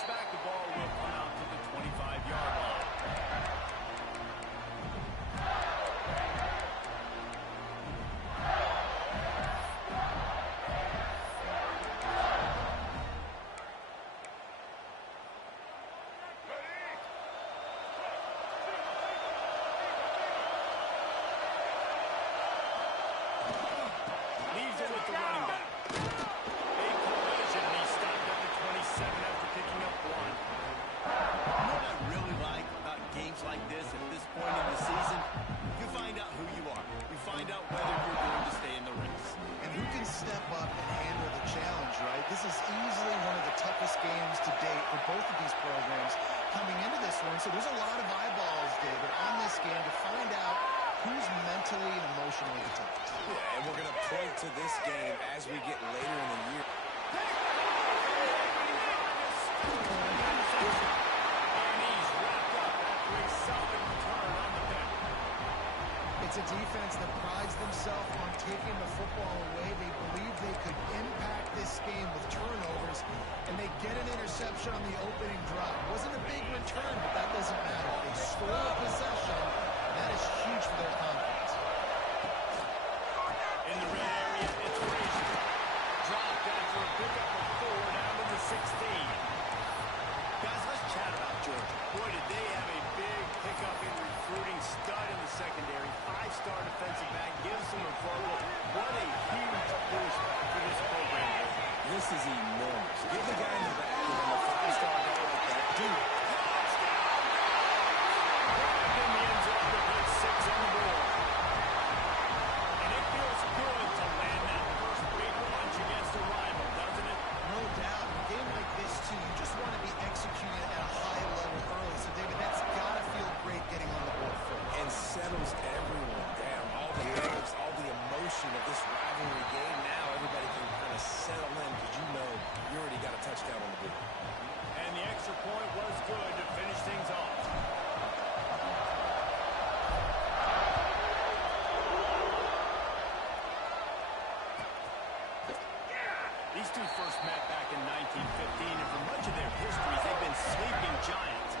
looks back, the ball will come out to the 25-yard line. Leaves it with the running back. Big collision, and he's stopped at the 27 after picking up one. You know what I really like about games like this at this point in the season? You find out who you are. You find out whether you're going to stay in the race. And who can step up and handle the challenge, right? This is easily one of the toughest games to date for both of these programs coming into this one. So there's a lot of eyeballs, David, on this game to find out who's mentally and emotionally the toughest. Yeah, and we're going to point to this game as we get later in the year. And he's wrapped up after a solid return on the pick. It's a defense that prides themselves on taking the football away. They believe they could impact this game with turnovers, and they get an interception on the opening drive. Wasn't a big return, but that doesn't matter. They stole a possession, and that is huge for their confidence. In the red area, it's Frazier. Dropped after a pickup of 4 down to the 16. Guys, let's chat about Georgia. Boy, did they have a big pickup in recruiting. Stud in the secondary. 5-star defensive back. Gives them a photo. What a huge boost for this program. This is enormous. Give the guy in the back with a 5-star guy like that. Dude. Grabbed in the end zone to put 6 on the board. And it feels good to land that first big launch against a rival, doesn't it? No doubt. In a game like this, too, you just want to be executing at a high level early. So, David, that's got to feel great getting on the board first. And settles everyone down. All the nerves, all the emotion of this rivalry game. Now everybody can kind of settle in because you know you already got a touchdown on the board. And the extra point was good to finish things off. These two first met back in 1915, and for much of their histories, they've been sleeping giants.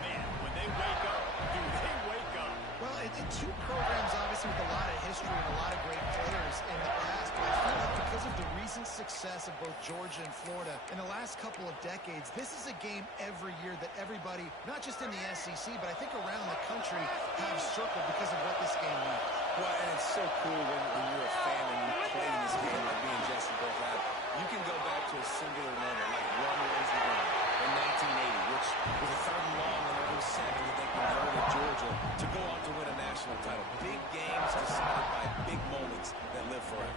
Man, when they wake up, do they wake up? Well, two programs, obviously, with a lot of history and a lot of great players in the past, but I feel like because of the recent success of both Georgia and Florida in the last couple of decades, this is a game every year that everybody, not just in the SEC, but I think around the country, have circled because of what this game means. Well, and it's so cool when you're a fan and you play in this game like me and Justin both have. You can go back to a singular moment, like one Wednesday game in 1980, which was a 3rd and long in 07 that they converted Georgia to go on to win a national title. Big games decided by big moments that live forever.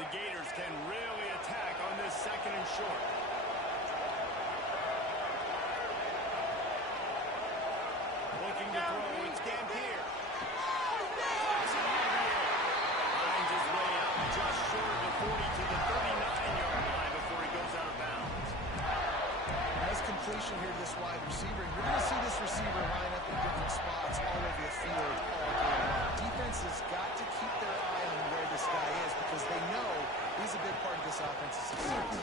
The Gators can really attack on this 2nd and short. Looking to throw, it's Gambier. Finds his way out just short of the 40 to the 39-yard line before he goes out of bounds. Nice completion here to this wide receiver. You're going to see this receiver line up in different spots all over the field all game long. Defense has got to keep their eye on where this guy is because they know he's a big part of this offense's success.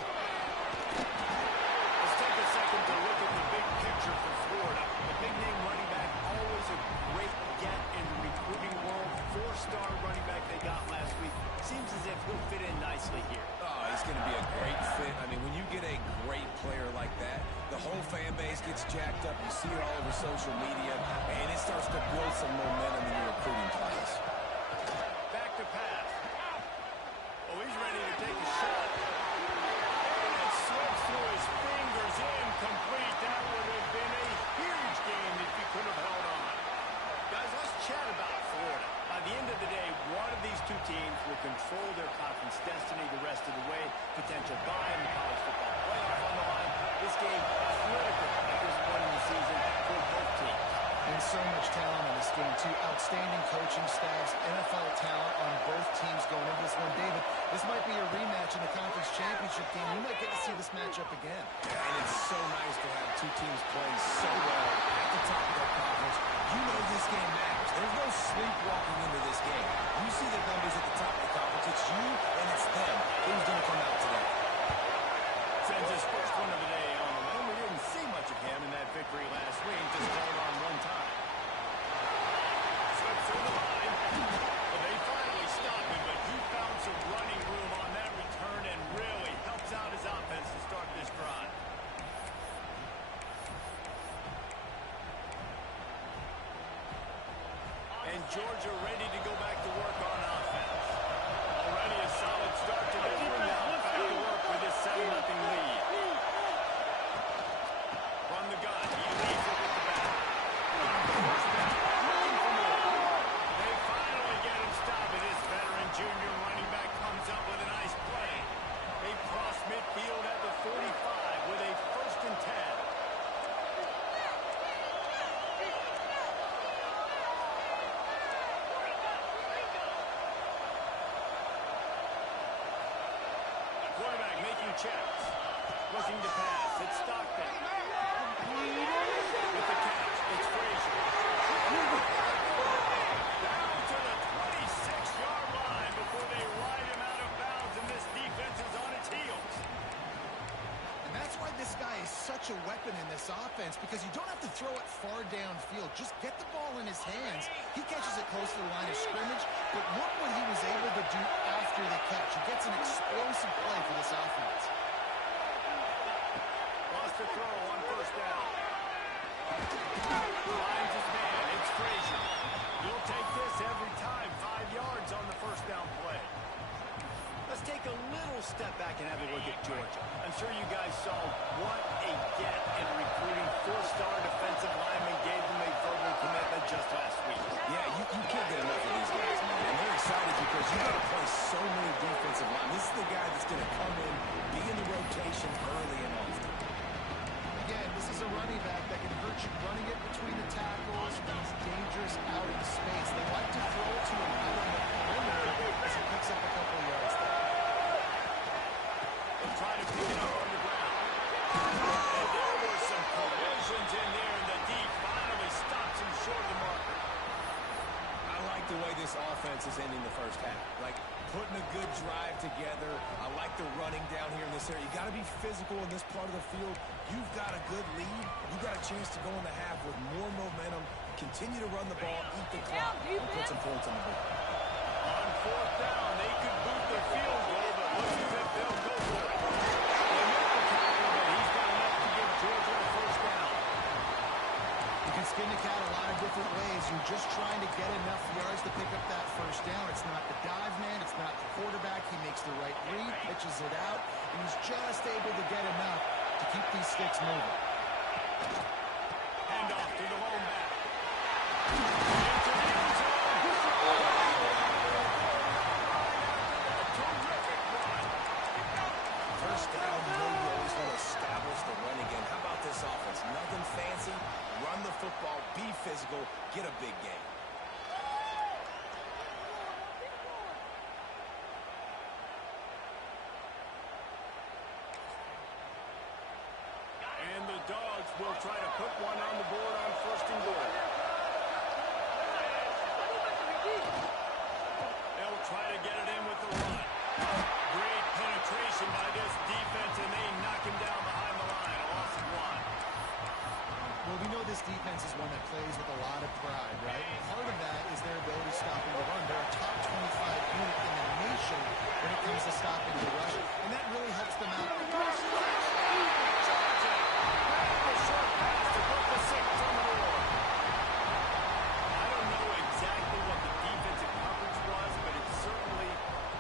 Let's take a second to look at the big picture for Florida. The big-name running back, always a great get in the recruiting world. 4-star running back they got last week. Seems as if he'll fit in nicely here. Oh, he's going to be a great fit. I mean, when you get a great player like that, the whole fan base gets jacked up. You see it all over social media, and it starts to build some momentum in your recruiting class. Back to pass. Oh, he's ready to take a shot. And slips through his fingers, incomplete. That would have been a huge game if he could have held on. Guys, let's chat about Florida. By the end of the day, one of these two teams will control their conference destiny the rest of the way. Potential bye in the college football playoff on the line. This game critical at this point in the season for both teams. And so much talent in this game, too. Outstanding coaching staffs, NFL talent on both teams going into this one. David, this might be a rematch in the conference championship game. We might get to see this matchup again. Yeah, and it's so nice to have two teams playing so well at the top of their conference Georgia ready to go back to work on offense. Already a solid start to this one. Now back to work with this 7-0 lead. From the gun, he leads it with the bat. Looking for more. They finally get him stopped, and this veteran junior running back comes up with a nice play. They cross midfield at the 45 with a 1st and 10. Quarterback making checks. Looking to pass. It's Stockton. With the catch, it's Frazier. Down to the 26-yard line before they ride him out of bounds, and this defense is on its heels. And that's why this guy is such a weapon in this offense, because you don't have to throw it far downfield. Just get the ball in his hands. He catches it close to the line of scrimmage, but look what he was able to do after the catch. He gets an explosive play for this offense. Lost the throw on 1st down. Finds his man. It's Frazier. You'll take this every time. 5 yards on the 1st down play. Let's take a little step back and have a look at Georgia. I'm sure you guys saw what a get in recruiting 4-star defensive lineman gave them a verbal commitment just last week. Yeah, you can't get enough of these guys, man. And they're excited because you got to play so many defensive line. This is the guy that's going to come in, be in the rotation early and often. Again, this is a running back that can hurt you running it between the tackles. He's dangerous out in space. They like to throw it to him out on the perimeter as he picks up a couple of yards there. They'll try to pick it up on the ground. And there were some collisions in there, and the D finally stops him short of the marker. I like the way this offense is ending the 1st half. Like, putting a good drive together. I like the running down here in this area. You got to be physical in this part of the field. You've got a good lead. You've got a chance to go in the half with more momentum. Continue to run the ball, eat the clock, and put some points on the board. On 4th down, they could boot their field goal, but looks as if they'll go for it. They make the tackle, but he's got enough to give Georgia a 1st down. You can skin the cat a lot of different ways. You're just trying to get enough yards to pick up that 1st down. It's not the dive man. It's not the quarterback. He makes the right read, pitches it out, and he's just able to get enough to keep these sticks moving. Hand off to the lone back. Into the end zone. A terrific run. 1st down, you know you always want to establish the run again. How about this offense? Nothing fancy. Run the football, be physical, get a big game. And the Dogs will try to put one on the board on 1st and goal. They'll try to get it in with the run. Great penetration by this defense, and they knock him down behind the line. A loss of 1. Well, we know this defense is one that plays with a lot of pride, right? And part of that is their ability to stop the run. They're a top 25 unit in the nation when it comes to stopping the rush, and that really helps them out. Georgia, a short pass to put the 6 on the board. I don't know exactly what the defensive coverage was, but it certainly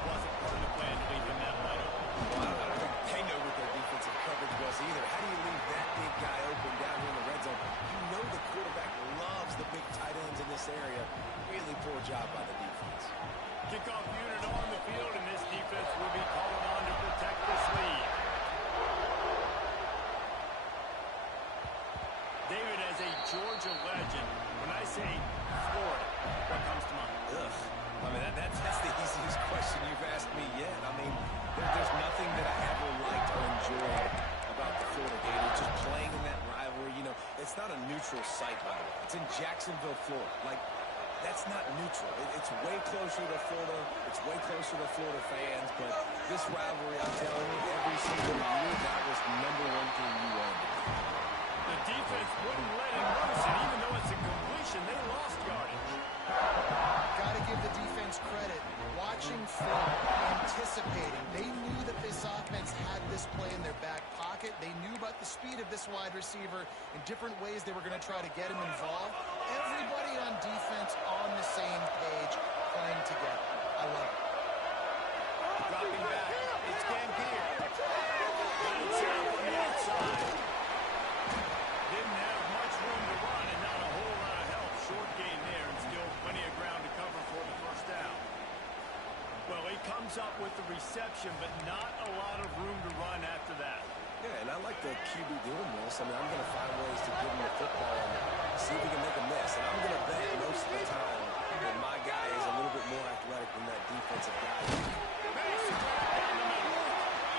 wasn't part of the plan to leave him that wide open. Well, I don't think they know what their defensive coverage was either. How do you leave that big guy open down here in the red zone? You know the quarterback loves the big tight ends in this area. Really poor job by the defense. Kickoff unit on the field, and this defense will be calling on to protect this lead. David, as a Georgia legend, when I say Florida, what comes to mind? Ugh. I mean, that's the easiest question you've asked me yet. I mean, there's nothing that I ever liked or enjoyed about the Florida Gators. Just playing in that rivalry, you know, it's not a neutral site, by the way. It's in Jacksonville, Florida. Like, that's not neutral. It's way closer to Florida. It's way closer to Florida fans. But this rivalry, I'm telling you, every single year, that was the #1 thing you wanted to do. The defense wouldn't let him loose, and even though it's a completion, they lost yardage. Got to give the defense credit. Watching film, anticipating. They knew that this offense had this play in their back pocket. They knew about the speed of this wide wide receiver and different ways they were going to try to get him involved. Everybody on defense on the same page, playing together. I love it. Dropping back. It's Gambier. Got it set up on the outside. Didn't have much room to run and not a whole lot of help. Short gain there and still plenty of ground to cover for the first down. Well, he comes up with the reception, but not a lot of room to run after that. Yeah, and I like the QB doing this. I mean, I'm going to find ways to give him the football and see if he can make a miss. And I'm going to bet most of the time that my guy is a little bit more athletic than that defensive guy. Mason right down the middle.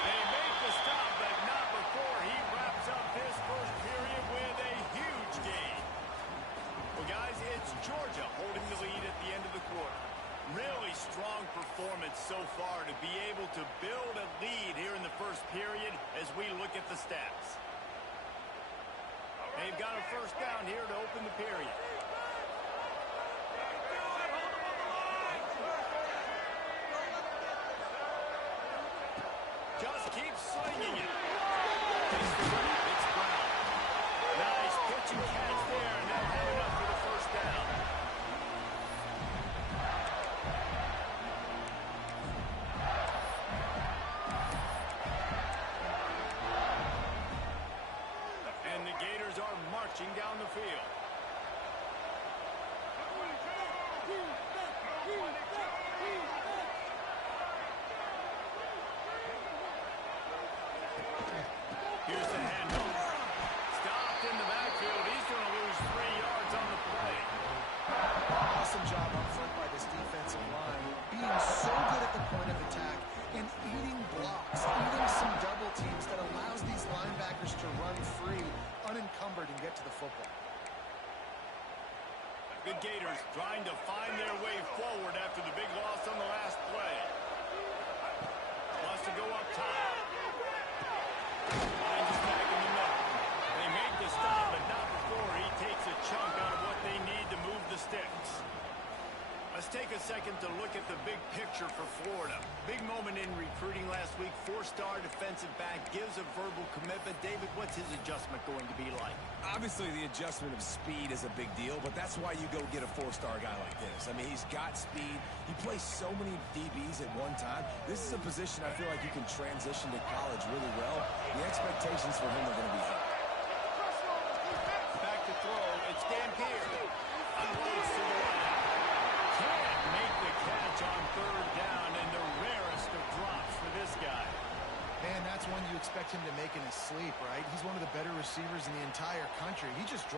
They make the stop, but not before he wraps up this first period with a huge gain. Well, guys, it's Georgia holding the lead at the end of the quarter. Really strong performance so far to be able to build a lead here in the first period as we look at the stats. They've got a first down here to open the period. Just keep slinging it. It's Brown. Nice pitch and catch there, and they'll have enough for the first down. And the Gators are marching down the field. Here's the handoff. Stopped in the backfield. He's going to lose 3 yards on the play. Awesome job up front by this defensive line, being so good at the point of attack and eating blocks, eating some double teams that allows these linebackers to run free, unencumbered, and get to the football. The Gators trying to find their way forward after the big loss on the last play. Wants to go up top. Finds his back in the middle. They make the stop, but not before he takes a chunk out of what they need to move the sticks. Let's take a second to look at the big picture for Florida. Big moment in recruiting last week. 4-star defensive back gives a verbal commitment. David, what's his adjustment going to be like? Obviously, the adjustment of speed is a big deal, but that's why you go get a 4-star guy like this. I mean, he's got speed. He plays so many DBs at one time. This is a position I feel like you can transition to college really well. The expectations for him are going to be high. Back to throw. It's Gambier. Unloads to the right. Can't make the catch on third down, and the rarest of drops for this guy. Man, that's one you expect him to make in his sleep, right? He's one of the better receivers in the entire country. He just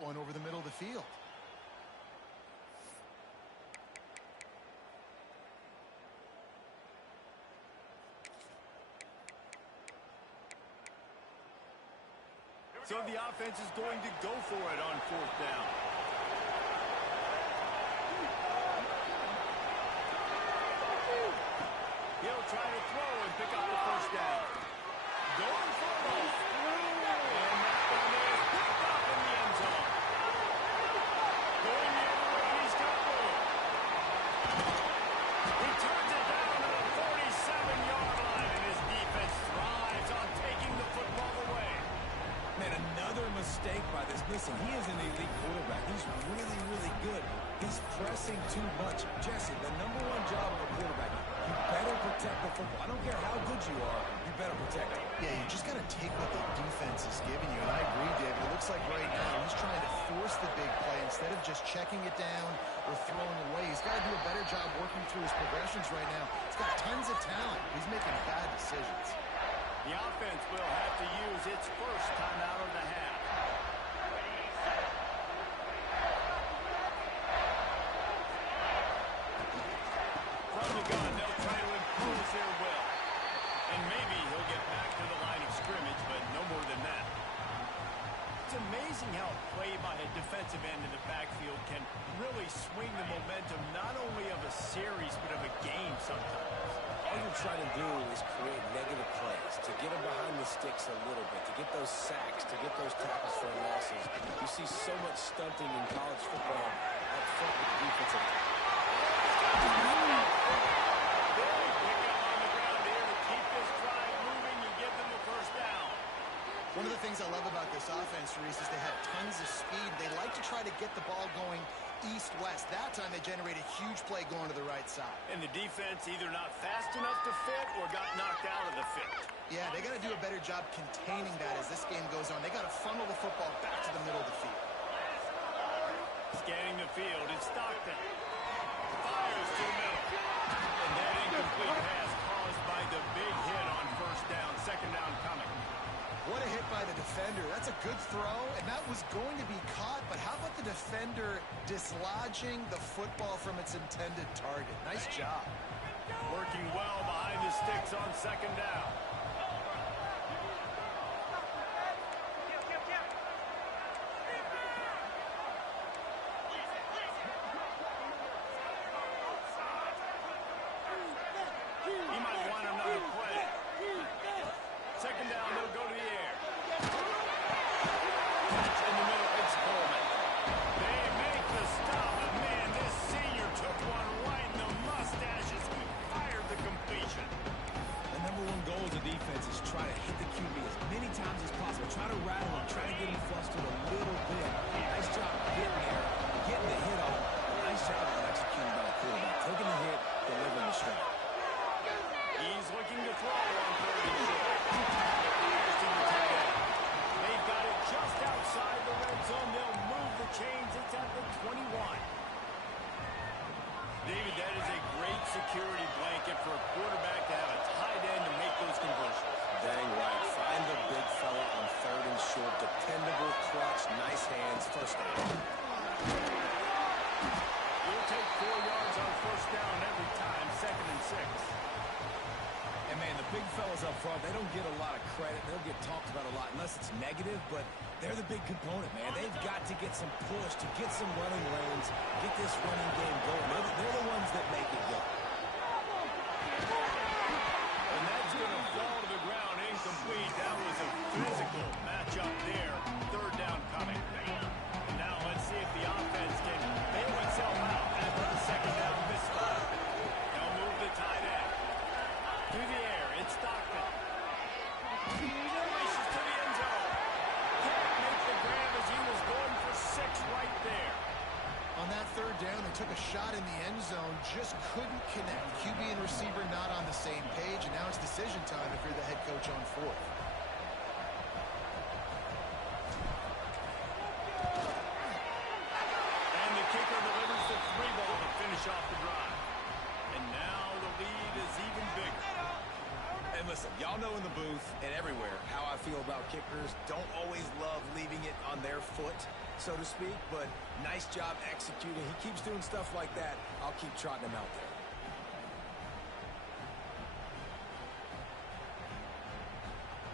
one over the middle of the field. So the offense is going to go for it on fourth down. He'll try to throw and pick up the first down. Going for it. And that one is picked up in the end zone. listen, he is an elite quarterback. He's really, really good. He's pressing too much. Jesse, the #1 job of a quarterback, you better protect the football. I don't care how good you are, you better protect it. Yeah, you just got to take what the defense is giving you. And I agree, David. It looks like right now he's trying to force the big play instead of just checking it down or throwing away. He's got to do a better job working through his progressions right now. He's got tons of talent. He's making bad decisions. The offense will have to use its first timeout of the half. From the gun, they'll try to impose their will. And maybe he'll get back to the line of scrimmage, but no more than that. It's amazing how a play by a defensive end in the backfield can really swing the momentum not only of a series, but of a game sometimes. All you're trying to do is create negative plays, to get them behind the sticks a little bit, to get those sacks, to get those tackles for losses. You see so much stunting in college football up front with the defensive line. One of the things I love about this offense, Reese, is they have tons of speed. They like to try to get the ball going east-west. That time they generate a huge play going to the right side. And the defense either not fast enough to fit or got knocked out of the fit. Yeah, they got to do a better job containing that as this game goes on. They got to funnel the football back to the middle of the field. Scanning the field, it's Stockton. Fires to the middle. And that incomplete pass caused by the big hit on first down. Second down coming. What a hit by the defender. That's a good throw, and that was going to be caught, but how about the defender dislodging the football from its intended target? Nice job. Working well behind the sticks on second down. He might want another play. Second down, they'll go to the air. Catch in the middle, it's Coleman. They make the stop, but man, this senior took one right in the mustache as he fired the completion. The #1 goal as a defense is try to hit the QB as many times as possible. Try to rattle him, try to get him flustered a little bit. Nice job getting there, getting the hit on him. Nice job of executing by the quarterback. Taking the hit, delivering the strike. He's looking to throw on third and short. Fires to the tight end. They've got it just outside the red zone. They'll move the chains. It's at the 21. David, that is a great security blanket for a quarterback to have a tight end to make those conversions. Dang right. Find the big fella on third and short. Dependable, clutch, nice hands, first down. You'll take 4 yards on first down every time, 2nd and 6. And, man, the big fellas up front, they don't get a lot of credit. They'll get talked about a lot unless it's negative, but they're the big component, man. They've got to get some push, to get some running lanes, get this running game going. They're the ones that make it go. And that's going to fall to the ground incomplete. That was a physical matchup there. Third down coming. And now let's see if the offense can bail itself out after the second down misfire. They'll move the tight end. Through the air, it's Stockton. Races to the end zone. Can't make the grab as he was going for 6 right there. On that third down, they took a shot in the end zone, just couldn't connect. QB and receiver not on the same page, and now it's decision time if you're the head coach on fourth. And the kicker delivers the 3-ball to finish off the drive. And now the lead is even bigger. And listen, y'all know in the booth and everywhere how I feel about kickers. Don't always love leaving it on their foot, so to speak, but nice job executing. He keeps doing stuff like that. I'll keep trotting him out there.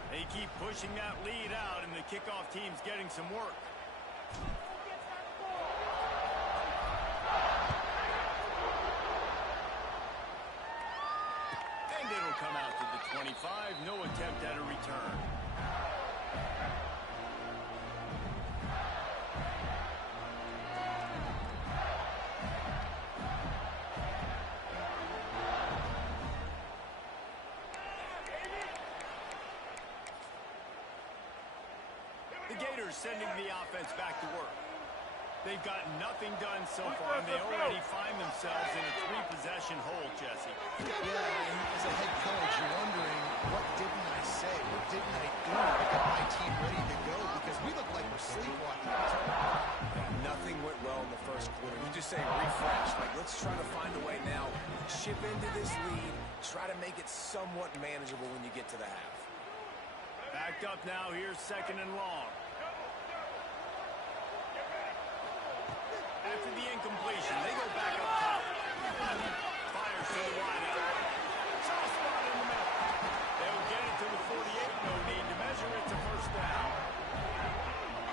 They keep pushing that lead out, and the kickoff team's getting some work. And it'll come out to the 25. No attempt at a return. The Gators sending the offense back to work. They've got nothing done so far, and they already find themselves in a three-possession hole, Jesse. Yeah, and as a head coach, you're wondering, what didn't I say? What didn't I do to get my team ready to go? Because we look like we're sleepwalking. Nothing went well in the first quarter. You just say refresh. Like, let's try to find a way now. Chip into this lead. Try to make it somewhat manageable when you get to the half. Backed up now. Here's 2nd and long. After the incompletion, they go back up top. Fires to the wideout. Soft spot in the middle. They'll get it to the 48. No need to measure it to first down.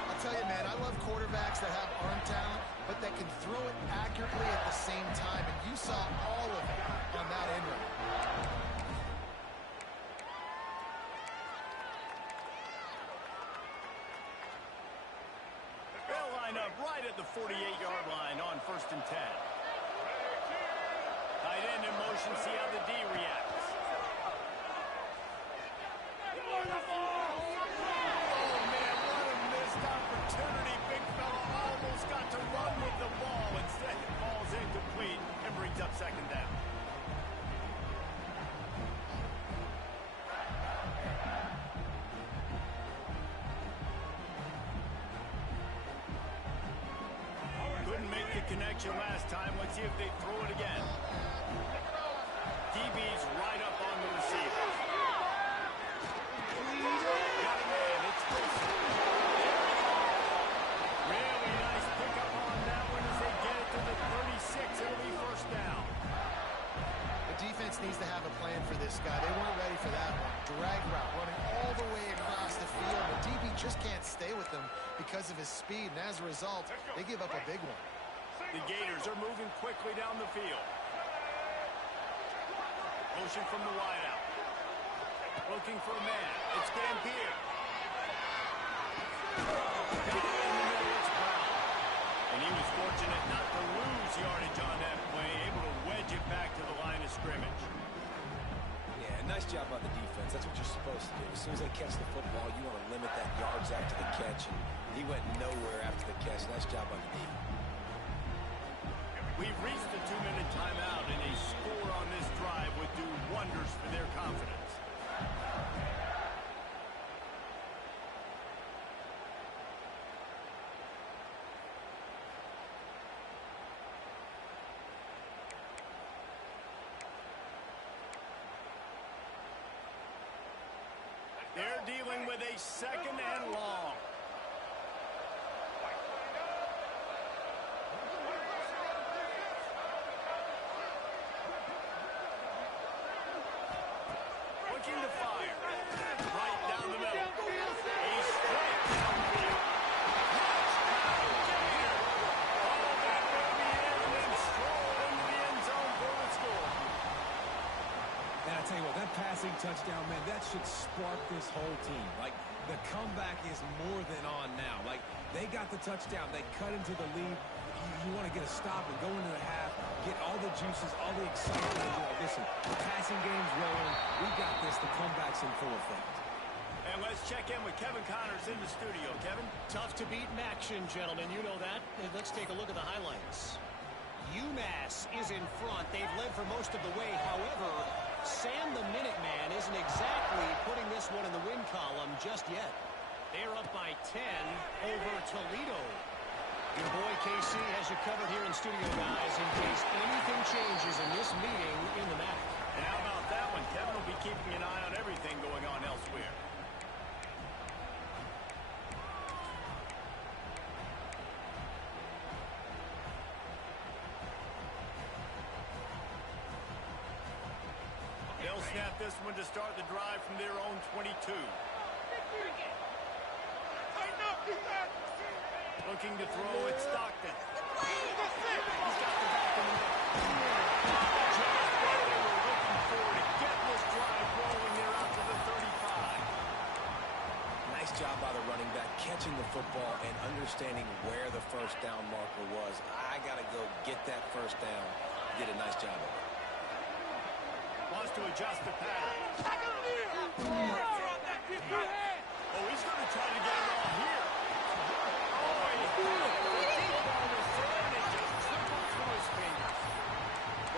I'll tell you, man, I love quarterbacks that have arm talent, but that can throw it accurately at the same time. And you saw all of it on that end run. They'll line up right at the 48-yard line on 1st and 10. Tight end in motion, see how the D reacts. Oh, man, what a missed opportunity. Big fella almost got to run with the ball. Instead, it falls incomplete and brings up 2nd down. Couldn't make the connection last time. Let's see if they throw it again. DB's right up on the receiver. Got him in. It's Wilson. Really nice pickup on that one as they get it to the 36. It'll be 1st down. The defense needs to have a plan for this guy. They weren't ready for that one. Drag route, running all the way across the field. The DB just can't stay with them because of his speed, and as a result, they give up a big one. The Gators are moving quickly down the field. Motion from the wideout. Looking for a man. It's Dampier. Got it in the middle. It's Brown. And he was fortunate not to lose yardage on that play, able to wedge it back to the line of scrimmage. Yeah, nice job by the defense. That's what you're supposed to do. As soon as they catch the football, you want to limit that yards after the catch. And he went nowhere after the catch. Nice job by the D. We've reached the 2-minute timeout, and a score on this drive would do wonders for their confidence. They're dealing with a 2nd and long. Looking to fire. Right down the middle. He's straight downfield. Touchdown, Gator. Oh, that baby in and stroll into the end zone for the score. And I tell you what, that passing touchdown, man, that should spark this whole team. Like, the comeback is more than on now. Like, they got the touchdown. They cut into the lead. You want to get a stop and go into the half, get all the juices, all the excitement. And be like, listen, the passing game's rolling. We got this. The comeback's in full effect. And let's check in with Kevin Connors in the studio. Kevin? Tough to beat in action, gentlemen. You know that. And let's take a look at the highlights. UMass is in front. They've led for most of the way. However, Sam the Minuteman isn't exactly putting this one in the win column just yet. They're up by 10 over Toledo. Your boy KC has you covered here in studio, guys, in case anything changes in this meeting in the MAC. And how about that one? Kevin will be keeping an eye on everything going on elsewhere. They'll snap this one to start the drive from their own 22. Looking to throw at Stockton. He's got the back in the middle. Just what they were looking for to get this drive rolling. They're out to the 35. Nice job by the running back, catching the football and understanding where the first down marker was. I got to go get that first down. Did a nice job of it. Wants to adjust the pattern. Oh, he's going to try to get it all here.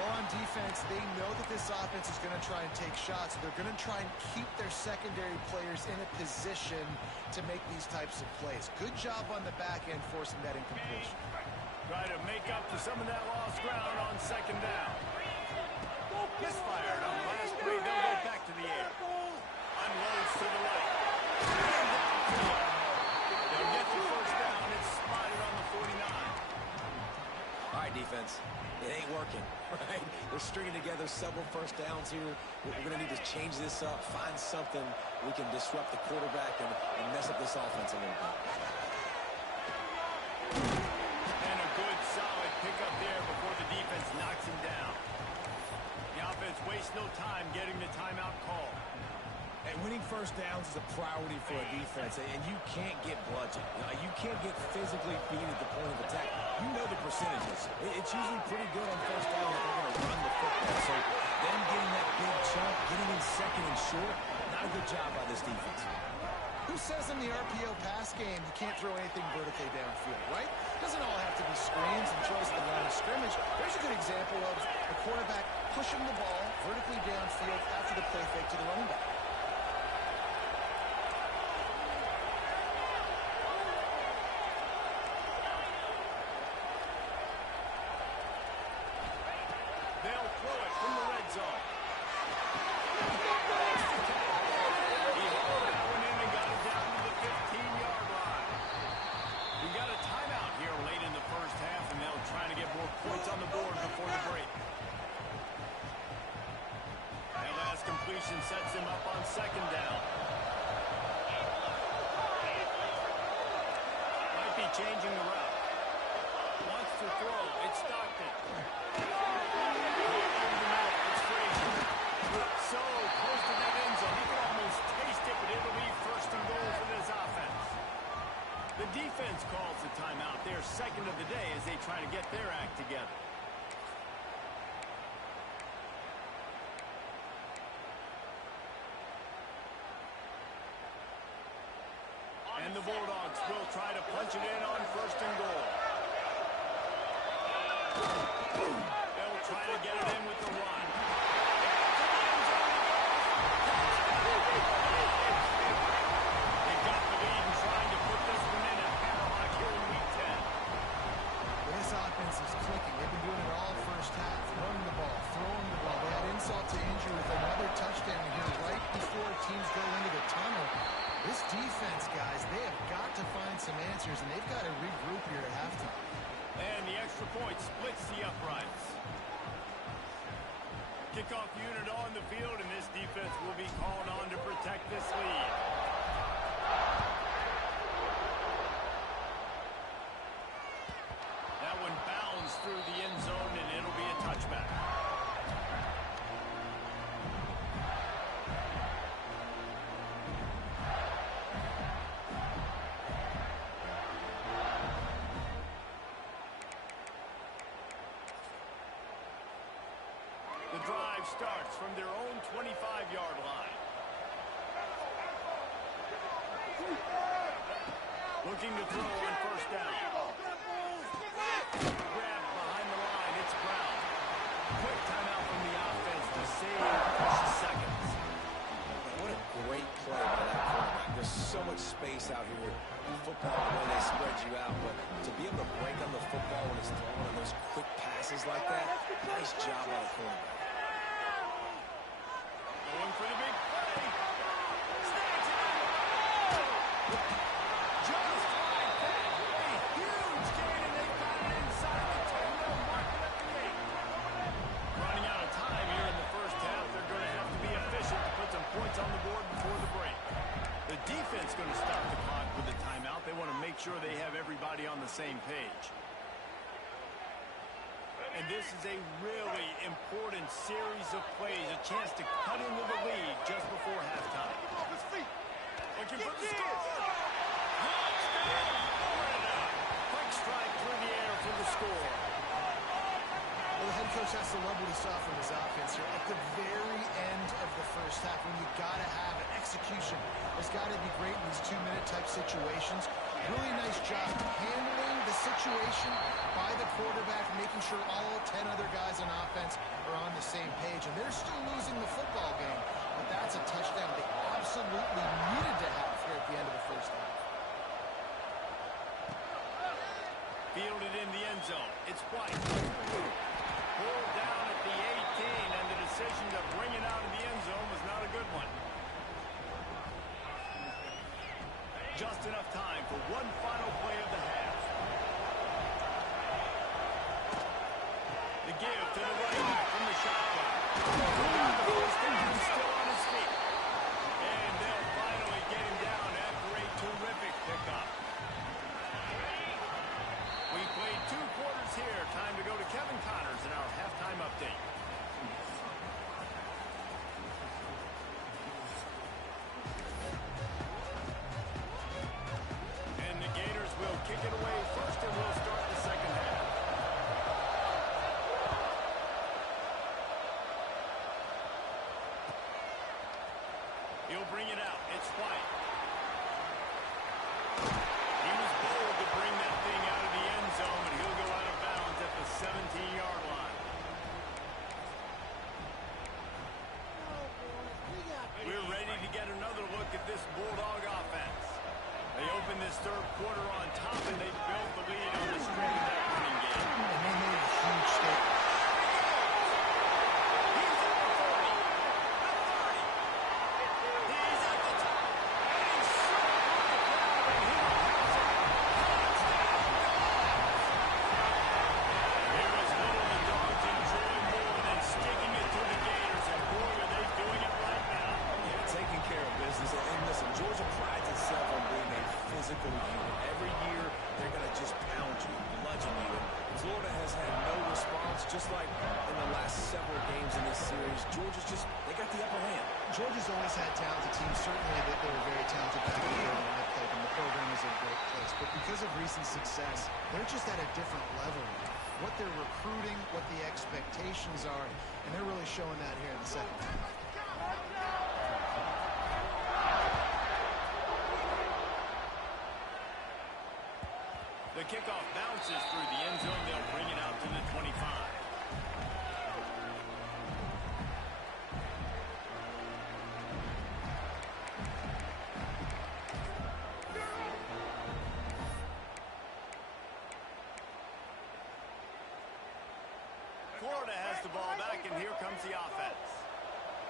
Well, on defense, they know that this offense is going to try and take shots. They're going to try and keep their secondary players in a position to make these types of plays. Good job on the back end forcing that incompletion. Try to make up for some of that lost ground on second down. Misfired on the last play. They'll go back to the air. Unloads to the right. They'll get the first down. It's spotted on the 49. All right, defense. It ain't working, right? They're stringing together several first downs here. We're going to need to change this up, find something we can disrupt the quarterback and mess up this offense a little bit. And a good, solid pickup there before the defense knocks him down. The offense wastes no time getting the timeout call. And winning first downs is a priority for a defense, and you can't get bludgeoned. You can't get physically beat at the point of attack. You know the percentages. It's usually pretty good on first down if they're going to run the football. So them getting that big chunk, getting in second and short, not a good job by this defense. Who says in the RPO pass game you can't throw anything vertically downfield, right? Doesn't all have to be screens and throws at the line of scrimmage. There's a good example of the quarterback pushing the ball vertically downfield after the play fake to the running back. They'll throw it from the red zone. He hauled that one in and got it down to the 15-yard line. We got a timeout here late in the first half, and they'll try to get more points on the board before the break. That last completion sets him up on second down. Might be changing the route. Wants to throw. It's Stockton. So close to that end zone. You can almost taste it, but it'll be first and goal for this offense. The defense calls the timeout. Their second of the day as they try to get their act together. And the Bulldogs will try to punch it in on first and goal. They'll try to get it in with the run. They got the lead and trying to put this one in at Padlock here in Week 10. This offense is clicking. They've been doing it all first half. Running the ball, throwing the ball. They had insult to injury with another touchdown here right before teams go into the tunnel. This defense, guys, they have got to find some answers, and they've got to regroup here at halftime. And the extra point splits the uprights. Kickoff unit on the field, and this defense will be called on to protect this lead. That one bounds through the end zone, and it'll be a touchback. The drive starts from their own 25-yard line. Looking to throw on first down. Grab behind the line. It's Brown. Quick timeout from the offense to save precious seconds. What a great play by that quarterback. There's so much space out here in football when they spread you out, but to be able to break on the football when it's thrown on those quick passes like that, nice job by the quarterback. Going for the big play. Snags it. Just like that. A huge gain, and they got it inside the 10. They'll mark it at the 8. Running out of time here in the first half. They're going to have to be efficient to put some points on the board before the break. The defense going to stop the clock with a timeout. They want to make sure they have everybody on the same page. And this is a really important series of plays, a chance to cut into the lead just before halftime. Off his feet. Looking for the score. Touchdown, Florida. Quick strike through the air for the score. Well, the head coach has to love what he saw from his offense here. At the very end of the first half, when you got to have an execution, there's got to be great in these 2-minute type situations. Really nice job handling the situation by the quarterback, making sure all 10 other guys on offense are on the same page. And they're still losing the football game, but that's a touchdown they absolutely needed to have here at the end of the first half. Fielded in the end zone. It's White. Pulled down at the 18, and the decision to bring it out of the end zone was not a good one. Just enough time for one final play of the half. The give to the running back from the shotgun. He's still on his feet. And they'll finally get him down after a terrific pickup. We played 2 quarters here. Time to go to Kevin Connors in our halftime update. And the Gators will kick it away first, and we'll start the second half. He'll bring it out. It's White. He was bold to bring that thing out of the end zone, but he'll go out of bounds at the 17-yard line. We're ready to get another look at this Bulldog offense. They open this third quarter on top, and they built the lead on the strength of that running game. And they made a huge statement. He's at the 40. The 30. He's at the top. And he's shot on the ground, and he has it. Touchdown, Dogs! There is little the Dogs enjoy more than sticking it to the Gators, and boy, are they doing it right now. Yeah, taking care of business. And listen, Georgia prides itself on being a physical unit. Every year, they're going to just pound you, bludgeon you. And Florida has had no response, just like in the last several games in this series. Georgia's just, they got the upper hand. Georgia's always had talented teams. Certainly they were very talented back in the day when I played them. The program is in a great place. But because of recent success, they're just at a different level now. What they're recruiting, what the expectations are, and they're really showing that here in the second half. The kickoff bounces through the end zone. They'll bring it out to the 25. Florida has the ball back, and here comes the offense.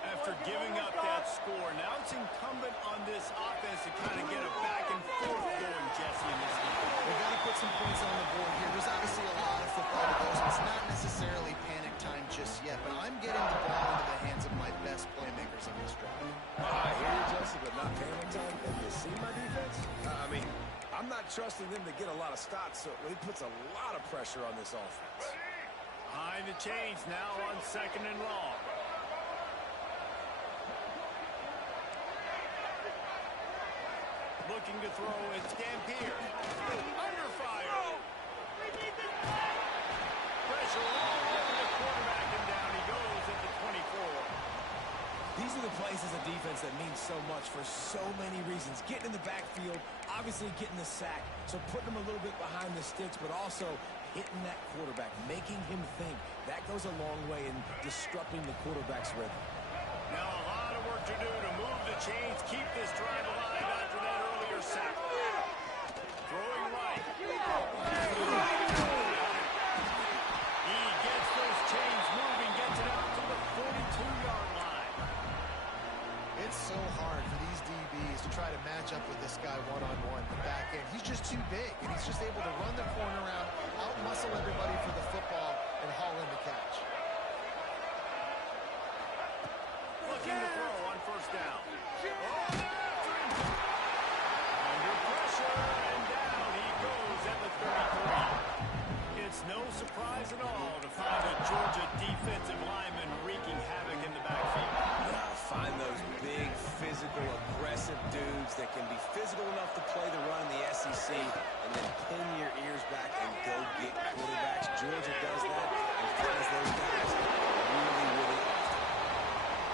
After giving up that score, now it's incumbent on this offense to kind of get a back and forth going, Jesse, in this game. They've got to put some points on the board here. There's obviously a lot of football to go, so it's not necessarily panic time just yet, but I'm getting the ball into the hands of my best playmakers on this drive. I hear you, Jesse, but not panic time. Have you seen my defense? I mean, I'm not trusting them to get a lot of stops, so it puts a lot of pressure on this offense. Behind the chains now on 2nd and long. Looking to throw, it's Dampier. Under fire. Pressure all over the quarterback, and down he goes at the 24. These are the plays as a defense that mean so much for so many reasons. Getting in the backfield, obviously getting the sack, so putting him a little bit behind the sticks, but also hitting that quarterback, making him think. That goes a long way in disrupting the quarterback's rhythm. Now a lot of work to do to move the chains, keep this drive alive after that earlier sack. Throwing right. He gets those chains moving, gets it out to the 42-yard line. It's so hard for these DBs to try to match up with this guy one-on-one the back end. He's just too big, and he's just able to run the corner out, out-muscle everybody for the football, and haul in the catch. Looking to throw on first down. Under pressure, and down he goes at the 33. It's no surprise at all to find a Georgia defensive lineman wreaking havoc in the backfield. Find those big, physical, aggressive dudes that can be physical enough to play the run in the SEC and then pin your ears back and go get quarterbacks. Georgia does that and finds those guys really, really often.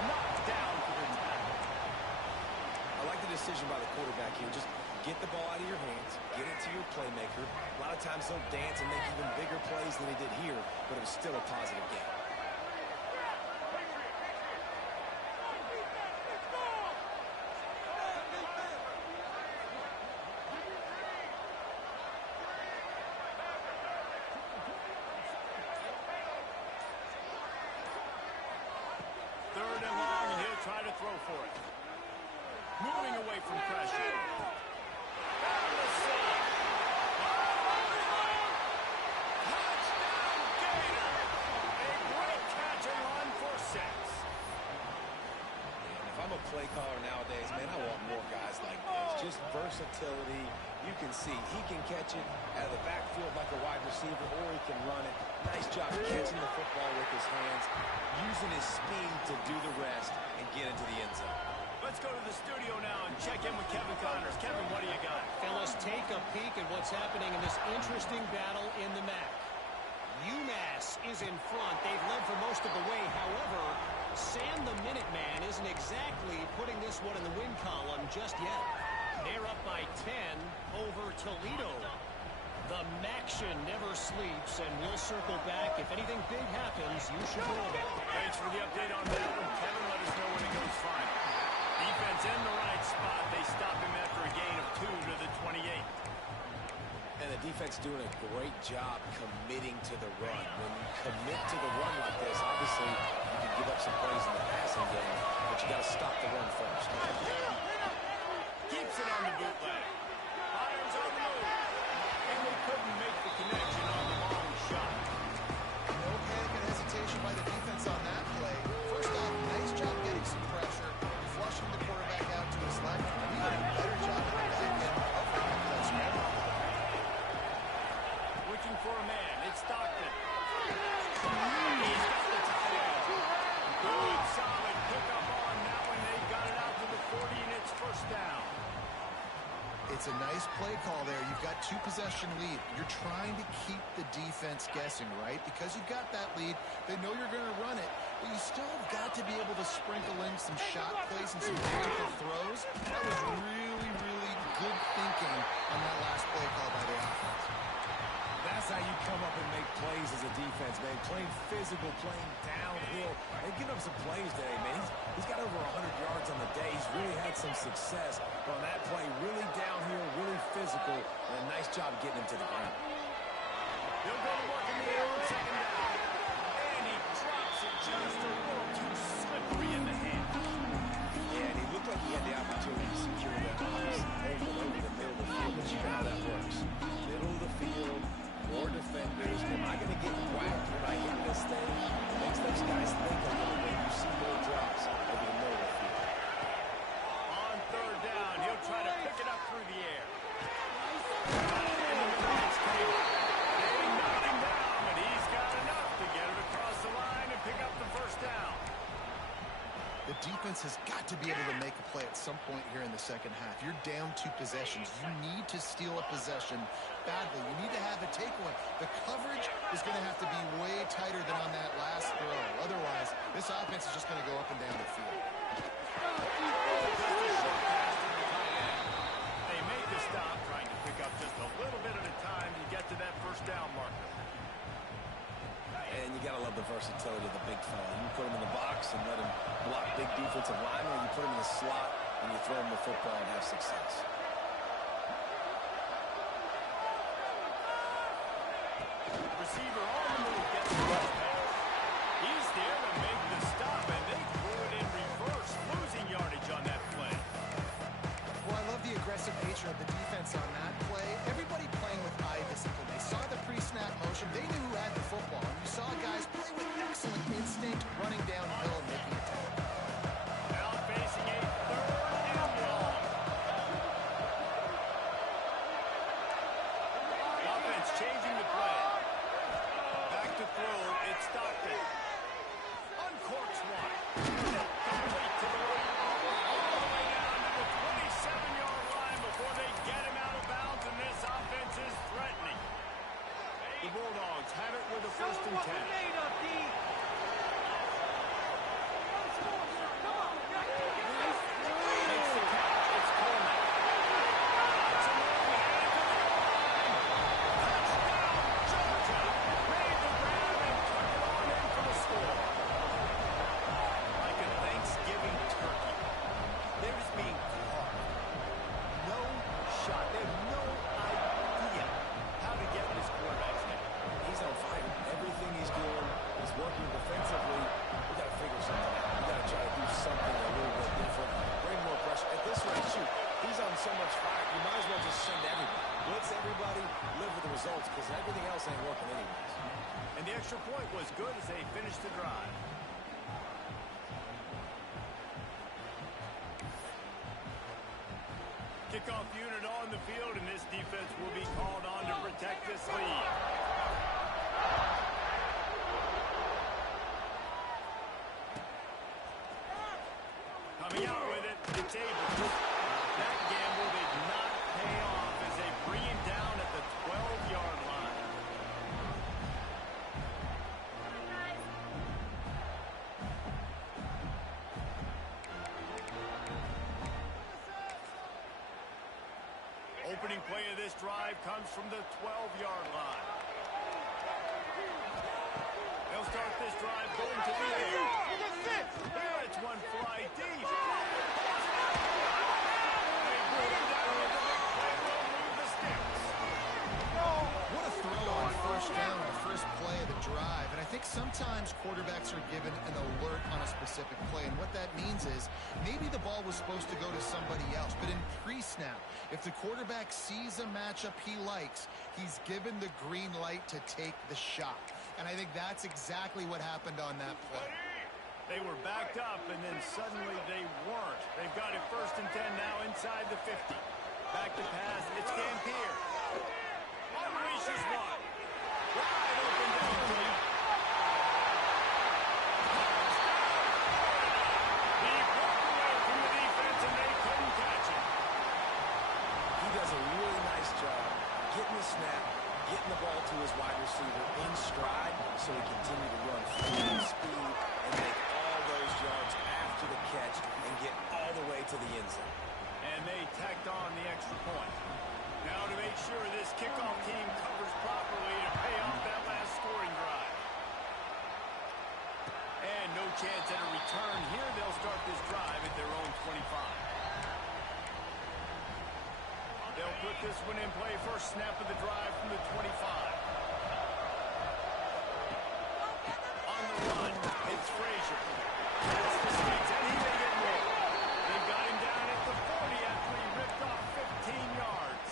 Knocked down for the tackle. I like the decision by the quarterback here. Just Get the ball out of your hands, get it to your playmaker. A lot of times they'll dance and make even bigger plays than they did here, but it was still a positive game. Third and long, and he'll try to throw for it. Moving away from pressure. Down the seam. Touchdown, Gator! A great catch and run for 6. And if I'm a play caller nowadays, man, I want more guys like this. Just versatility. You can see he can catch it out of the backfield like a wide receiver, or he can run it. Nice job catching the football with his hands, using his speed to do the rest and get into the end zone. Let's go to the studio now and check in with Kevin Connors. Kevin, what do you got? Fellas, take a peek at what's happening in this interesting battle in the MAC. UMass is in front. They've led for most of the way. However, Sam the Minuteman isn't exactly putting this one in the win column just yet. They're up by 10 over Toledo. The Maction never sleeps, and we'll circle back. If anything big happens, you should know about it. Thanks for the update on that one. Kevin, let us know when it goes fine. Defense in the right spot. They stop him after a gain of 2 to the 28. And the defense doing a great job committing to the run. When you commit to the run like this, obviously you can give up some plays in the passing game, but you got to stop the run first. Keeps it on the bootleg. Fires on the move. And they couldn't make the connection on the long shot. No panic and hesitation by the defense on that play. First off, nice job getting some pressure, flushing the quarterback out to his left. And even a better job at the back end covering him for that scramble. Looking for a man. It's Stockton. He's got the tight end. Good, solid pickup on that one. They got it out to the 40, and it's first down. It's a nice play call there. You've got 2-possession lead. You're trying to keep the defense guessing, right? Because you've got that lead. They know you're going to run it, but you still have got to be able to sprinkle in some shot plays and some tactical throws. That was really, really good thinking on that last play call by the offense. That's how you come up and make plays as a defense, man. Playing physical, playing downhill. They've given up some plays today, man. He's got over 100 yards on the day. He's really had some success. But on that play, really downhill, really physical, and a nice job getting him to the ground. He'll go to work in the air on second down. And he drops it just a little too slippery in the hand. Yeah, and he looked like he had the opportunity to secure that pass over the middle of the field. But you know how that works. Middle of the field, more defenders. Am I going to get whacked when I hit this thing? It makes those guys think a little bit. You see more drops over the middle of the field. On third down, he'll try to pick it up through the air. Got it in the middle of his table. They knocked him down, but he's got enough to get it across the line and pick up the first down. The defense has got to be able to make a play at some point here in the second half. You're down 2 possessions. You need to steal a possession badly. You need to have a takeaway. The coverage is going to have to be way tighter than on that last throw. Otherwise, this offense is just going to go up and down the field. They make the stop, trying to pick up just a little bit at a time to get to that first down marker. And you got to love the versatility of the big fella. You can put him in the box and let him block big defensive linemen, or you put him in the slot and you throw him the football and have success. Receiver on the move, gets the first pass. He's there to make the stop, and they threw it in reverse, losing yardage on that play. Well, I love the aggressive nature of the defense on that play. Everybody playing with eye discipline. They saw the pre-snap motion. They knew who had the football. And you saw guys play with excellent instinct, running downhill and making a tackle. Now facing a third and long. Offense changing the play. Back to throw. It's Stockton. Uncorks one. Complete to the right. All the way down to the 27-yard line before they get him out of bounds, and this offense is threatening. The Bulldogs have it with a first and 10. good as they finish the drive. Kickoff unit on the field, and this defense will be called on to protect this lead. Coming out with it, it's able. That gamble did not pay off as they bring him down at the 12-yard line. Opening play of this drive comes from the 12-yard line. They'll start this drive going to the air. Here it's one fly deep. They bring him down with the big play. They'll move the sticks. What a throw on first down, the first play of the drive. And I think sometimes quarterbacks are given an alert on a specific play. And what that means is maybe the ball was supposed to go to somebody else. But in pre-snap, if the quarterback sees a matchup he likes, he's given the green light to take the shot. And I think that's exactly what happened on that play. They were backed up, and then suddenly they weren't. They've got it 1st and 10 now inside the 50. Back to pass. It's Gampier. Unleashes one. Wide open downfield. He broke away from the defense, and they couldn't catch him. He does a really nice job getting the snap, getting the ball to his wide receiver in stride so he continued to run full speed and make all those yards after the catch and get all the way to the end zone. And they tacked on the extra point. Now to make sure this kickoff team covers properly to pay off that last scoring drive. And no chance at a return here. They'll start this drive at their own 25. They'll put this one in play. First snap of the drive from the 25. On the run, it's Frazier. That's the States, and he may get more. They've got him down at the 40 after he ripped off 15 yards.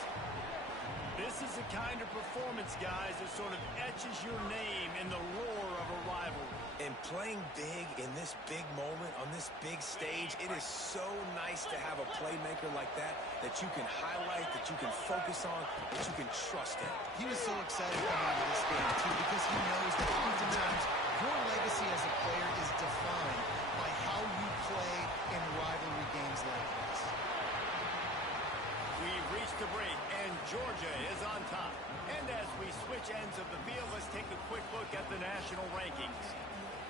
This is the kind of performance, guys, that sort of etches your name in the roar of a rivalry. And playing big in this big moment, on this big stage, it is so nice to have a playmaker like that you can highlight, that you can focus on, that you can trust in. He was so excited coming into this game, too, because he knows that oftentimes your legacy as a player is defined by how you play in rivalry games like this. We've reached the break, and Georgia is on top. And as we switch ends of the field, let's take a quick look at the national rankings.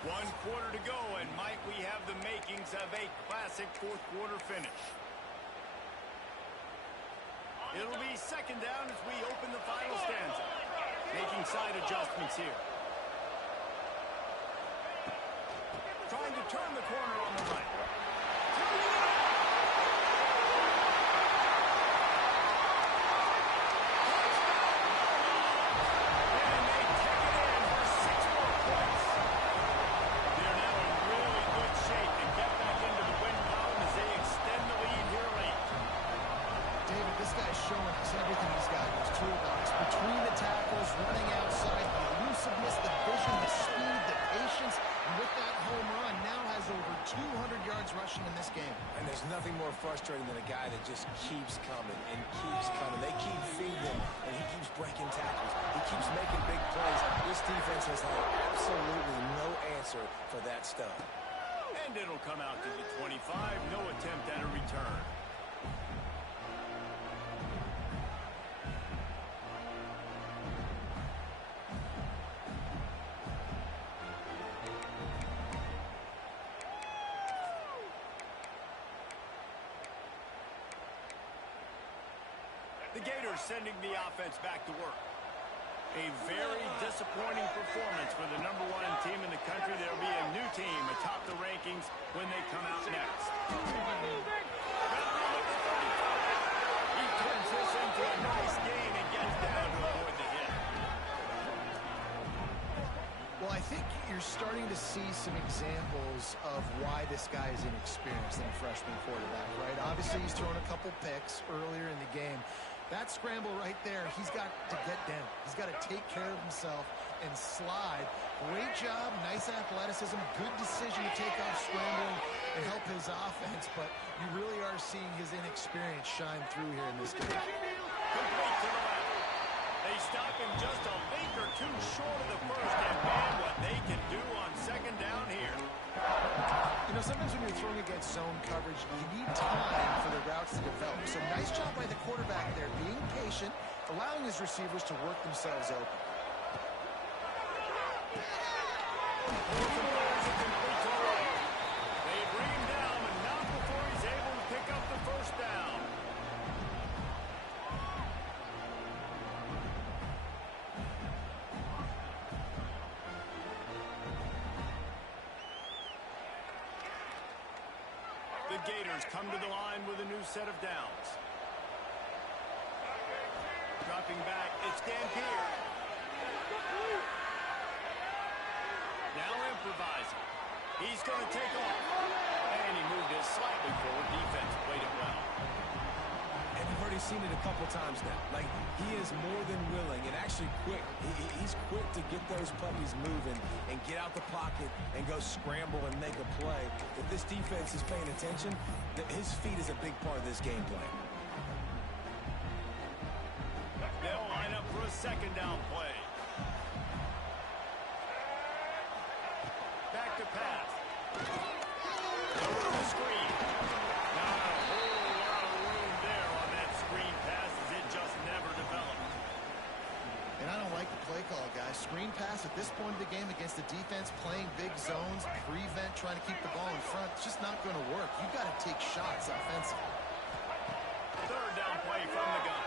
1 quarter to go, and might we have the makings of a classic fourth-quarter finish. It'll be 2nd down as we open the final stanza. Making side adjustments here. Trying to turn the corner on the right. Showing us everything he's got in his toolbox. Between the tackles, running outside, the elusiveness, the vision, the speed, the patience. And with that home run, now has over 200 yards rushing in this game. And there's nothing more frustrating than a guy that just keeps coming and keeps coming. They keep feeding him, and he keeps breaking tackles. He keeps making big plays. This defense has had absolutely no answer for that stuff. And it'll come out to the 25. No attempt at a return. The Gators sending the offense back to work. A very disappointing performance for the #1 team in the country. There'll be a new team atop the rankings when they come out next. He turns this into a nice gain and gets down to avoid the hit. Well, I think you're starting to see some examples of why this guy is inexperienced in a freshman quarterback, right? Obviously, he's thrown a couple picks earlier in the game. That scramble right there, he's got to get down. He's got to take care of himself and slide. Great job, nice athleticism, good decision to take off scrambling and help his offense, but you really are seeing his inexperience shine through here in this game. Complete to the left. They stop him just a link or two short of the first, and man, what they can do on second down here. You know, sometimes when you're throwing against zone coverage, you need time for the routes to develop. So nice job by the quarterback there, being patient, allowing his receivers to work themselves open. They bring him down, and not before he's able to pick up the first down. The Gators come to the line with a new set of downs. Dropping back, it's Dampier. Now improvising. He's going to take off. And he moved it slightly forward. Defense played it well. And you've already seen it a couple times now. Like, he is more than willing and actually quick. He's quick to get those puppies moving and get out the pocket and go scramble and make a play. If this defense is paying attention, his feet is a big part of this game plan. They'll line up for a second down play. Back to pass. Over the screen. Not a whole lot of room there on that screen pass as it just never developed. And I don't like the play call, guys. Screen pass at this point of the game against the defense playing big zones, prevent, trying to keep the ball in front. It's just not going to work. You've got to take shots offensively. Third down play from the gun.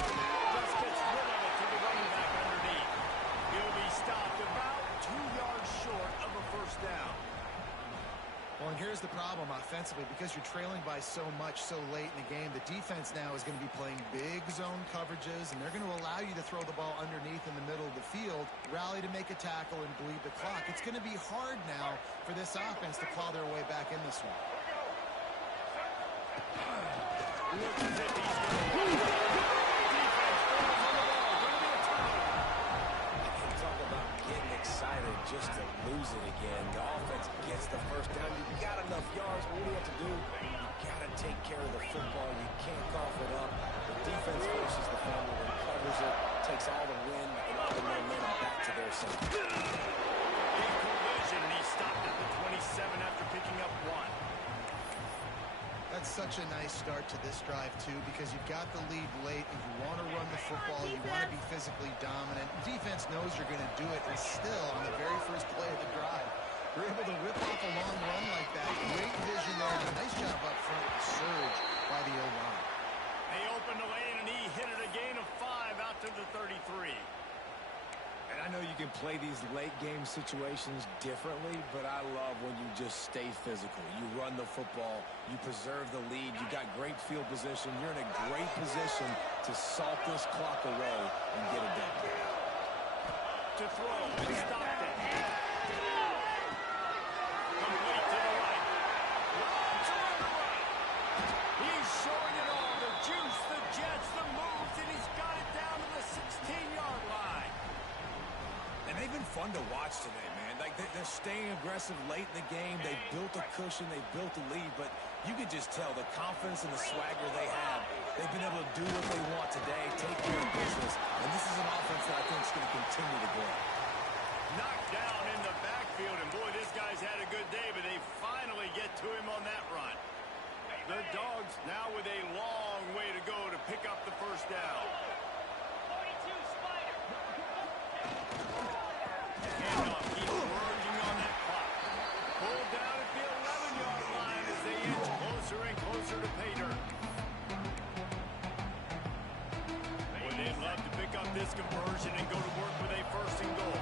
Just gets rid of it to the running back underneath. He'll be stopped about 2 yards short of a first down. Well, and here's the problem offensively. Because you're trailing by so much so late in the game, the defense now is going to be playing big zone coverages, and they're going to allow you to throw the ball underneath in the middle of the field, rally to make a tackle, and bleed the clock. It's going to be hard now for this offense to claw their way back in this one. Looks as if he's going to defense falls on the ball. Going to be a turnover. And talk about getting excited just to lose it again. The offense gets the first down. You got enough yards. What do you have to do? You got to take care of the football. You can't cough it up. The defense forces the fumble and covers it, takes all the wind and all the momentum back to their side. Big collision, and he stopped at the 27 after picking up 1. That's such a nice start to this drive, too, because you've got the lead late, and you want to run the football. You want to be physically dominant. Defense knows you're going to do it, and still, on the very first play of the drive, you're able to rip off a long run like that. Great vision there, and a nice job up front with the surge by the O-line. They opened the lane, and he hit it a gain of 5 out to the 33. And I know you can play these late game situations differently, but I love when you just stay physical. You run the football, you preserve the lead, you got great field position, you're in a great position to salt this clock away and get it done. To throw, and stopped it. Complete to the right. To the right. He's showing it all. The juice, the jets, the moves, and he's got it down to the 16-yard line. And they've been fun to watch today, man. Like, they're staying aggressive late in the game. They've built a cushion. They've built a lead. But you can just tell the confidence and the swagger they have. They've been able to do what they want today, take care of business. And this is an offense that I think is going to continue to grow. Knocked down in the backfield, and boy, this guy's had a good day, but they finally get to him on that run. The Dogs now with a long way to go to pick up the first down. Handoff keeps working on that clock. Pulled down at the 11-yard line as they inch closer and closer to pay dirt. Boy, they'd love to pick up this conversion and go to work with a first and goal.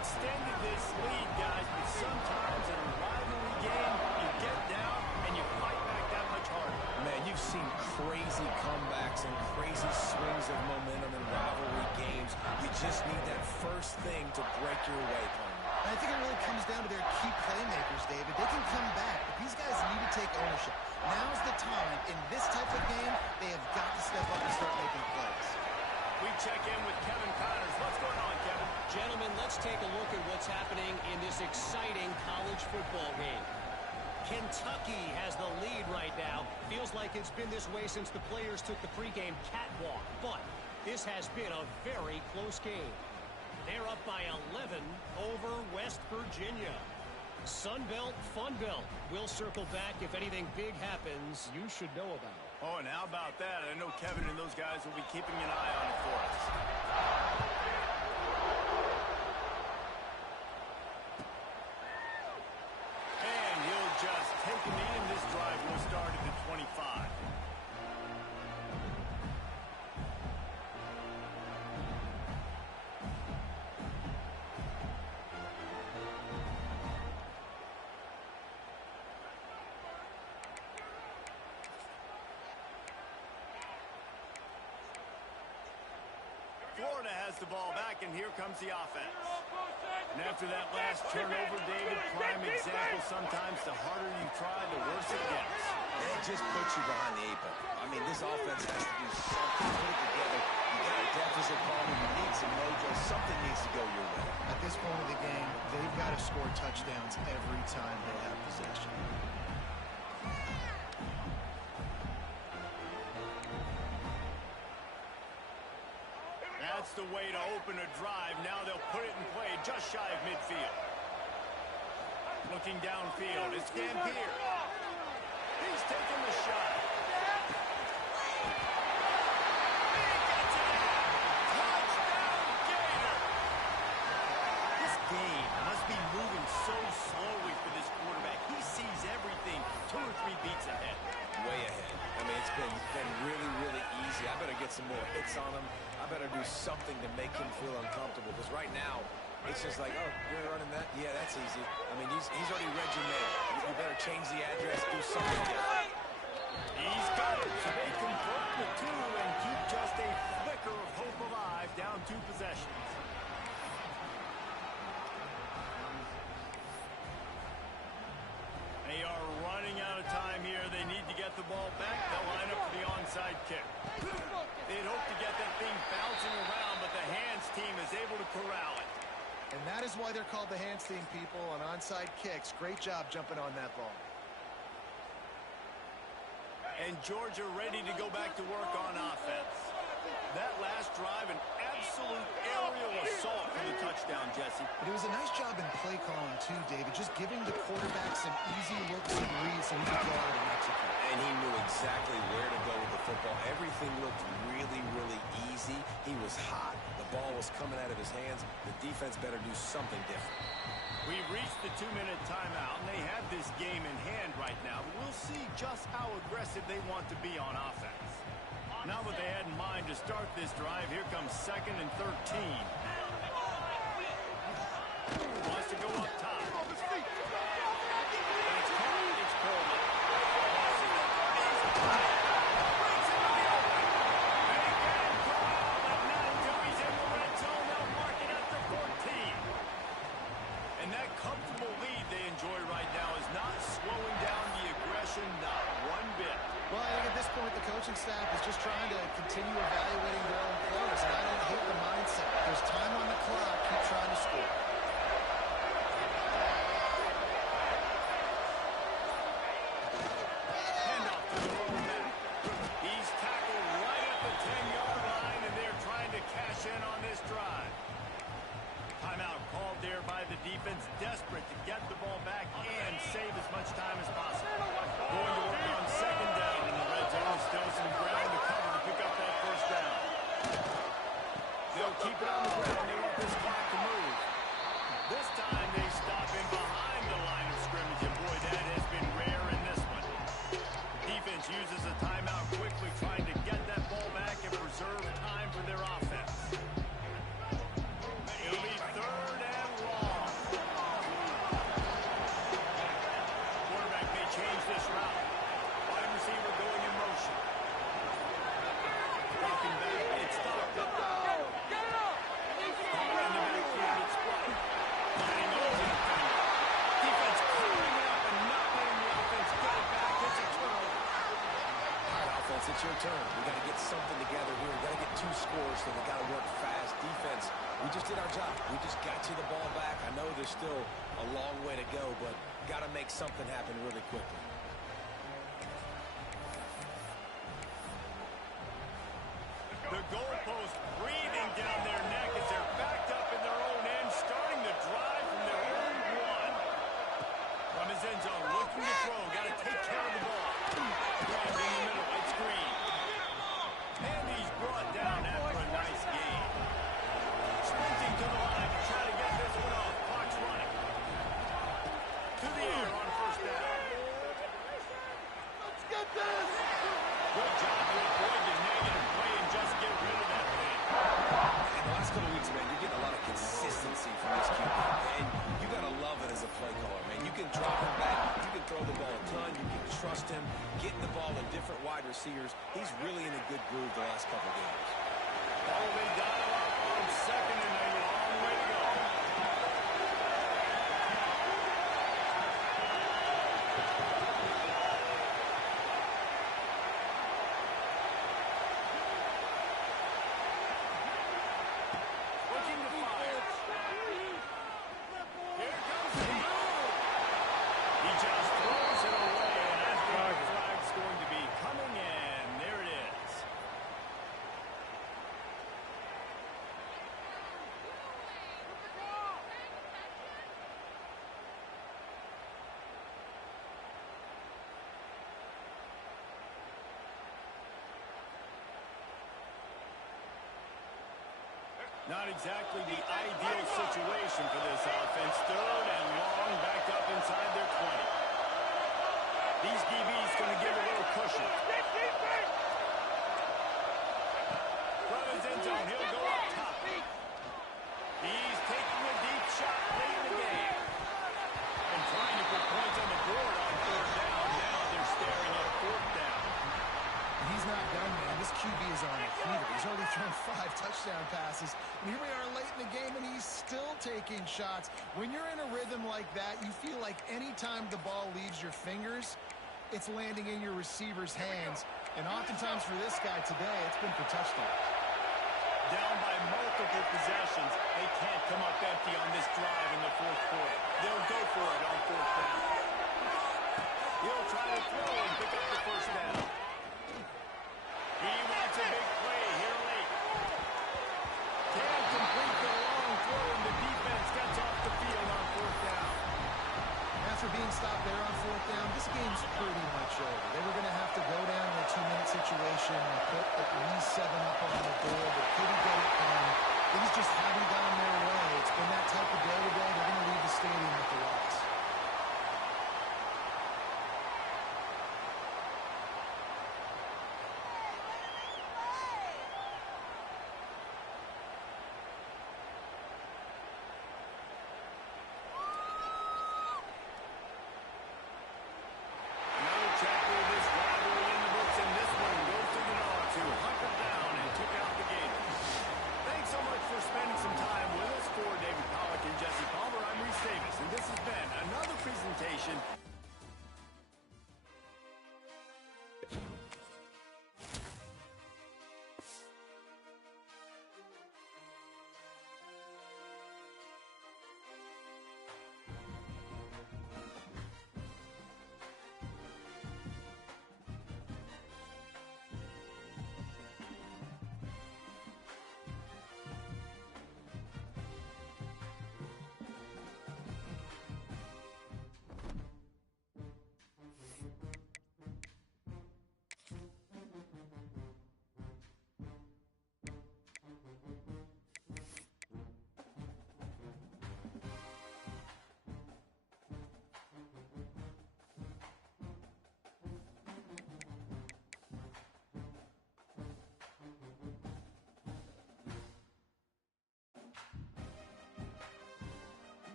Extended this lead, guys, but sometimes in a of momentum in rivalry games. You just need that first thing to break your way, partner. I think it really comes down to their key playmakers, David. They can come back, but these guys need to take ownership. Now's the time. In this type of game, they have got to step up and start making plays. We check in with Kevin Connors. What's going on, Kevin? Gentlemen, let's take a look at what's happening in this exciting college football game. Kentucky has the lead right now. Feels like it's been this way since the players took the pregame catwalk. But this has been a very close game. They're up by 11 over West Virginia. Sun Belt, Fun Belt. We'll circle back if anything big happens you should know about. Oh, and how about that? I know Kevin and those guys will be keeping an eye on it for us. And he'll just take a knee, and this drive will start at the 25. Florida has the ball back, and here comes the offense. And after that last turnover, David, prime example, sometimes the harder you try, the worse it gets. And it just puts you behind the 8 ball. I mean, this offense has to do something, put it together. You got a deficit problem, you need some mojo, something needs to go your way. At this point of the game, they've got to score touchdowns every time they have possession. That's the way to open a drive. Now they'll put it in play just shy of midfield. Looking downfield, it's Gambier. He's taking the shot. He gets it in. Touchdown, Gator. This game must be moving so slowly for this quarterback. He sees everything 2 or 3 beats ahead. Way ahead. I mean, it's been really, really easy. I better get some more hits on him. I better do something to make him feel uncomfortable. Because right now, it's just like, oh, you're running that? Yeah, that's easy. I mean, he's already read your mail. You better change the address, do something different. He's got it. So they convert the 2 and keep just a flicker of hope alive, down 2 possessions. They are running out of time here. They need to get the ball back. They'll line up for the onside kick. They'd hope to get that thing bouncing around, but the hands team is able to corral it. And that is why they're called the hands team, people, on onside kicks. Great job jumping on that ball. And Georgia ready to go back to work on offense. That last drive, an absolute aerial assault for the touchdown, Jesse. But it was a nice job in play calling, too, David. Just giving the quarterback some easy looks and reads so he could go out and execute. And he knew exactly where to go with the football. Everything looked really, really easy. He was hot. The ball was coming out of his hands. The defense better do something different. We've reached the 2-minute timeout, and they have this game in hand right now. But we'll see just how aggressive they want to be on offense. Not what they had in mind to start this drive. Here comes 2nd and 13. Wants to go up top. That's caught. It's Coleman. Brings it to the open. They get him corralled, but not until he's in the red zone. They'll mark it at the 14. And that comfortable lead they enjoy right now is not slowing down the aggression, not one bit. Well, I think at this point, the coaching staff is just trying to continue evaluating their own players, and I don't hate the mindset. There's time on the clock. Keep trying to score. Handoff to the running back. He's tackled right at the 10-yard line, and they're trying to cash in on this drive. Timeout called there by the defense, desperate to get the ball back and save as much time as possible. Going to work on 2nd down in the red zone. Still some ground to cover to pick up that 1st down. They'll keep it on the ground. They want this clock to move. This time they stop him behind the line of scrimmage, and boy, that has been rare in this one. Defense uses a timeout quickly, trying to get that ball back and preserve time for their offense. It'll be 3rd and long. Quarterback may change this route. Wide receiver going in motion. two scores, so they got to work fast. Defense, we just did our job. We just got you the ball back. I know there's still a long way to go, but got to make something happen really quickly. The goalpost breathing down their neck as they're backed up in their own end, starting to drive from their own one. From his end zone, looking to throw, got to take care of the ball. Grab in the middle, it's Green. And he's brought down after a nice gain. Sprinting to the line to try to get this one off. Clock's running. To the air on first down. Let's get this! Good job to avoid the negative play and just get rid of that thing. In the last couple of weeks, man, you're getting a lot of consistency from this QB. And you got to love it as a play caller, man. You can drop him back. You can throw the ball a ton. You can trust him. Getting the ball to different wide receivers. He's really in a good groove the last couple of games. Oh, they dial up on second and a long way to go. Looking to fire. Here comes the move. He just throws it away, and I think the flag's going to be coming in. There it is. Not exactly the ideal situation for this offense. Third and long, back up inside their 20. These DBs going to give a little cushion. From his end zone, he'll go up top. He's taking a deep shot late in the game. And trying to put points on the board on third down. Now they're staring at fourth down. He's not done, man. This QB is on a heater. He's already thrown 5 touchdown passes. And here we are late in the game, and he's still taking shots. When you're in a rhythm like that, you feel like any time the ball leaves your fingers, it's landing in your receiver's hands. And oftentimes for this guy today, it's been for touchdowns. Down by multiple possessions. They can't come up empty on this drive in the fourth quarter. They'll go for it on fourth down. He'll try to throw and pick up the first down. He wants a big